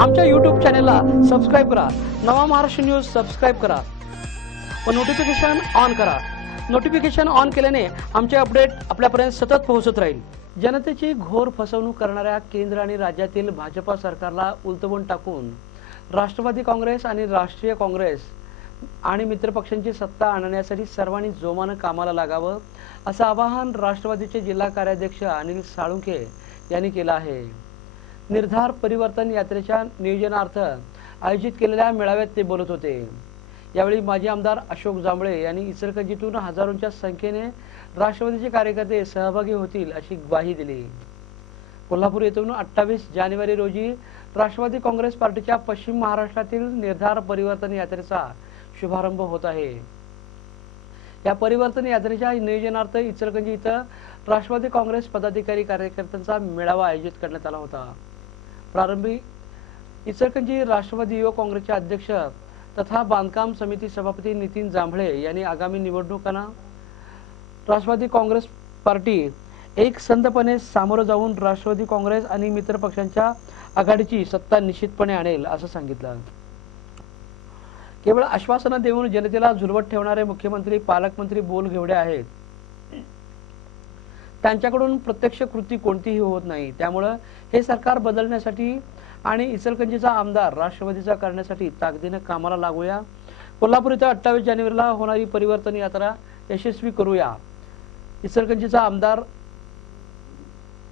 आमच्या यूट्यूब चॅनेलला सबस्क्राईब करा. नवा महाराष्ट्र न्यूज सबस्क्राईब करा. व नोटिफिकेशन ऑन करा. नोटिफिकेशन ऑन केल्याने आमचे अपडेट आपल्यापर्यंत सतत पोहोचत राहील. जनतेची घोर फसवणूक करणाऱ्या केंद्र आणि राज्यातील भाजपा सरकारला उलटवून टाकून राष्ट्रवादी काँग्रेस आणि राष्ट्रीय काँग्रेस आणि मित्रपक्षांची सत्ता आणण्यासाठी सर्वांनी जोमानं कामाला लागावं असं आवाहन राष्ट्रवादीचे जिल्हा कार्याध्यक्ष अनिल साळुंखे यांनी केलं आहे. निर्धार परिवर्तन यात्रेच्या नियोजनार्थ आयोजित केलेल्या मेळाव्यात ते बोलत होते. यावेळी माजी आमदार अशोक जांभळे यांनी इचलकरंजीतून हजारोंच्या संख्येने राष्ट्रवादीचे कार्यकर्ते सहभागी होतील अशी ग्वाही दिली. कोल्हापूर येथून अठ्ठावीस जानेवारी रोजी राष्ट्रवादी काँग्रेस पार्टीच्या पश्चिम महाराष्ट्रातील निर्धार परिवर्तन यात्रेचा शुभारंभ होत आहे. या परिवर्तन यात्रेच्या नियोजनार्थ इचलकंजी इथं राष्ट्रवादी काँग्रेस पदाधिकारी कार्यकर्त्यांचा मेळावा आयोजित करण्यात आला होता. प्रारंभी इचलकंजी राष्ट्रवादी युवक काँग्रेसचे अध्यक्ष तथा बांधकाम समिती सभापती नितीन जांभळे यांनी आगामी निवडणुकांना राष्ट्रवादी काँग्रेस पार्टी एक संतपणे सामोरं जाऊन राष्ट्रवादी काँग्रेस आणि मित्र पक्षांच्या आघाडीची सत्ता निश्चितपणे आणेल असं सांगितलं. केवळ आश्वासनं देऊन जनतेला झुलवत ठेवणारे मुख्यमंत्री पालकमंत्री बोल घेवडे आहेत. त्यांच्याकडून प्रत्यक्ष कृती कोणतीही होत नाही. त्यामुळं हे सरकार बदलण्यासाठी आणि इचलकंजीचा आमदार राष्ट्रवादीचा करण्यासाठी ताकदीनं कामाला लागूया. कोल्हापूर इथं अठ्ठावीस जानेवारीला होणारी परिवर्तन यात्रा यशस्वी करूया. इचलकंजीचा आमदार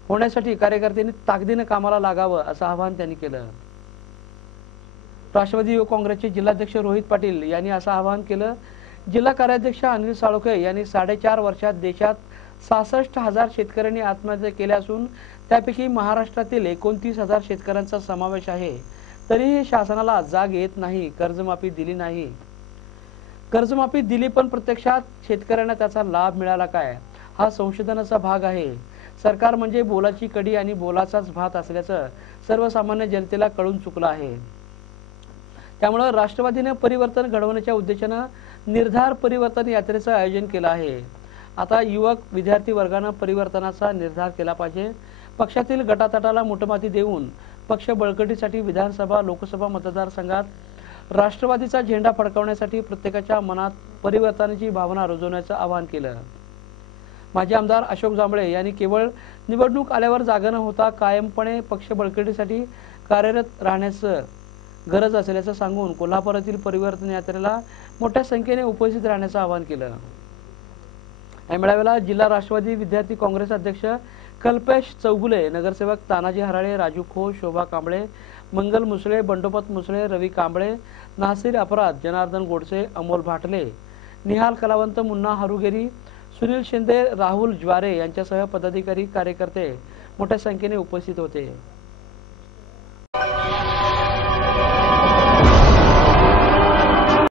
होण्यासाठी कार्यकर्त्यांनी ताकदीनं कामाला लागावं असं आवाहन त्यांनी केलं. राष्ट्रवादी युवक काँग्रेसचे जिल्हाध्यक्ष रोहित पाटील यांनी असं आवाहन केलं. जिल्हा कार्याध्यक्ष अनिल साळोखे यांनी साडेचार वर्षात देशात सहासष्ट हजार शेतकऱ्यांनी आत्महत्या केल्या असून त्यापैकी महाराष्ट्रातील एकोणतीस हजार शेतकऱ्यांचा समावेश आहे. तरीही शासनाला जाग येत नाही कर्जमाफी दिली नाही. कर्जमाफी दिली पण प्रत्यक्षात शेतकऱ्यांना त्याचा लाभ मिळाला काय? हा संशोधनाचा भाग आहे. सरकार म्हणजे बोलाची कडी आणि बोलाचाच भात असल्याचं सर्वसामान्य जनतेला कळून चुकलं आहे. त्यामुळं राष्ट्रवादीने परिवर्तन घडवण्याच्या उद्देशानं निर्धार परिवर्तन यात्रेचं आयोजन केलं आहे. आता युवक विद्यार्थी वर्गानं परिवर्तनाचा निर्धार केला पाहिजे. पक्षातील गटातटाला मोठमाती देऊन पक्ष बळकटीसाठी विधानसभा लोकसभा मतदारसंघात राष्ट्रवादीचा झेंडा फडकवण्यासाठी प्रत्येकाच्या मनात परिवर्तनाची भावना रुजवण्याचं आवाहन केलं. माजी आमदार अशोक जांभळे यांनी केवळ निवडणूक आल्यावर जागा न होता कायमपणे पक्ष बळकटीसाठी कार्यरत राहण्याचं गरज असल्याचं सांगून कोल्हापुरातील परिवर्तन यात्रेला मोठ्या संख्येने उपस्थित राहण्याचं आवाहन केलं. या मेळाव्याला जिल्हा राष्ट्रवादी विद्यार्थी काँग्रेस अध्यक्ष कल्पेश चौगुले नगरसेवक तानाजी हराळे राजू खो शोभा कांबळे मंगल मुसळे बंडोपत मुसळे रवी कांबळे नासिर अपराध जनार्दन गोडसे अमोल भाटले निहाल कलावंत मुन्ना हरुगेरी सुनील शिंदे राहुल ज्वारे यांच्यासह पदाधिकारी कार्यकर्ते मोठ्या संख्येने उपस्थित होते.